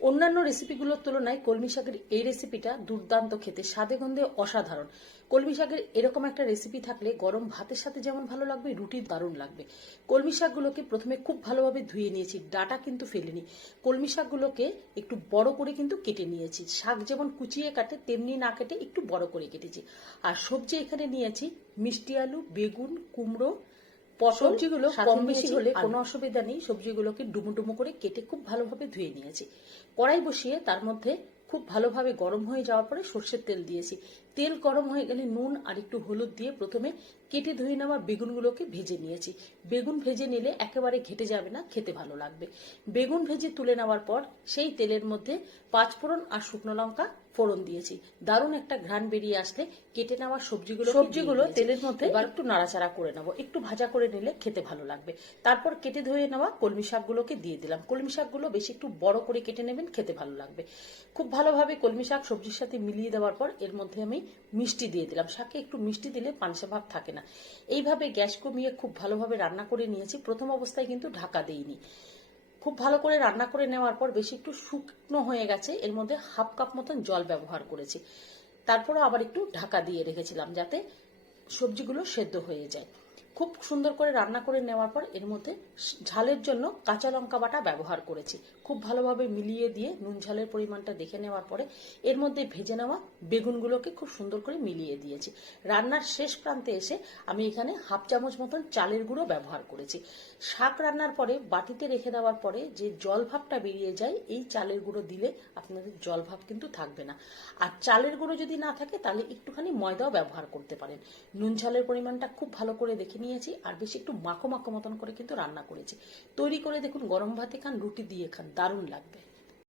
অন্যান্য রেসিপিগুলোর তুলনায় কলমি শাকের এই রেসিপিটা দুর্দান্ত খেতে, স্বাদে গন্ধে অসাধারণ। কলমি শাকের এরকম একটা রেসিপি থাকলে গরম ভাতের সাথে যেমন ভালো লাগবে, রুটির দারুণ লাগবে। কলমি শাকগুলোকে প্রথমে খুব ভালোভাবে ধুয়ে নিয়েছি, ডাটা কিন্তু ফেলিনি। কলমি শাকগুলোকে একটু বড় করে কিন্তু কেটে নিয়েছি। শাক যেমন কুচিয়ে কাটে তেমনি না কেটে একটু বড় করে কেটেছি। আর সবজি এখানে নিয়েছি মিষ্টি আলু, বেগুন, কুমড়ো, সবজিগুলো কম বেশি হলে কোনো অসুবিধা নেই। সবজিগুলোকে ডুমো ডুমো করে কেটে খুব ভালোভাবে ধুয়ে নিয়েছি। কড়াই বসিয়ে তার মধ্যে খুব ভালোভাবে গরম হয়ে যাওয়ার পরে সর্ষের তেল দিয়েছি। তেল গরম হয়ে গেলে নুন আর একটু হলুদ দিয়ে প্রথমে কেটে ধুয়ে নেওয়া বেগুনগুলোকে ভেজে নিয়েছি। বেগুন ভেজে নিলে একেবারে ঘেটে যাবে না, খেতে ভালো লাগবে। বেগুন ভেজে তুলে নেওয়ার পর সেই তেলের মধ্যে পাঁচফোড়ন আর শুকনো লঙ্কা ফোড়ন দিয়েছি। দারুণ একটা ঘ্রাণ বেরিয়ে আসলে কেটে নেওয়া সবজিগুলো তেলের মধ্যে এবার একটু নাড়াচাড়া করে নেবো, একটু ভাজা করে নিলে খেতে ভালো লাগবে। তারপর কেটে ধুয়ে নেওয়া কলমি শাকগুলোকে দিয়ে দিলাম। কলমি শাকগুলো বেশি একটু বড় করে কেটে নেবেন, খেতে ভালো লাগবে। খুব ভালোভাবে কলমি শাক সবজির সাথে মিলিয়ে দেওয়ার পর এর মধ্যে আমি মিষ্টি দিয়ে দিলাম। শাকে একটু মিষ্টি দিলে পানসা ভাব থাকে না। এইভাবে গ্যাস কমিয়ে খুব ভালোভাবে রান্না করে নিয়েছি। প্রথম অবস্থায় কিন্তু ঢাকা দেইনি। খুব ভালো করে রান্না করে নেওয়ার পর বেশি একটু শুকনো হয়ে গেছে, এর মধ্যে হাফ কাপ মতন জল ব্যবহার করেছি। তারপরও আবার একটু ঢাকা দিয়ে রেখেছিলাম যাতে সবজিগুলো সেদ্ধ হয়ে যায়। খুব সুন্দর করে রান্না করে নেওয়ার পর এর মধ্যে ঝালের জন্য কাঁচা লঙ্কা বাটা ব্যবহার করেছি। খুব ভালোভাবে মিলিয়ে দিয়ে নুন ঝালের পরিমাণটা দেখে নেওয়ার পরে এর মধ্যে ভেজে নেওয়া বেগুনগুলোকে খুব সুন্দর করে মিলিয়ে দিয়েছি। রান্নার শেষ প্রান্তে এসে আমি এখানে হাফ চামচ মতন চালের গুঁড়ো ব্যবহার করেছি। শাক রান্নার পরে বাটিতে রেখে দেওয়ার পরে যে জল ভাবটা বেরিয়ে যায়, এই চালের গুঁড়ো দিলে আপনাদের জল ভাব কিন্তু থাকবে না। আর চালের গুঁড়ো যদি না থাকে তাহলে একটুখানি ময়দাও ব্যবহার করতে পারেন। নুন ঝালের পরিমাণটা খুব ভালো করে দেখে নিয়েছি আর বেশি একটু মাখো মাখো মতন করে কিন্তু রান্না করেছি। তৈরি করে দেখুন, গরম ভাতে খান, রুটি দিয়ে খান, দারুণ লাগবে।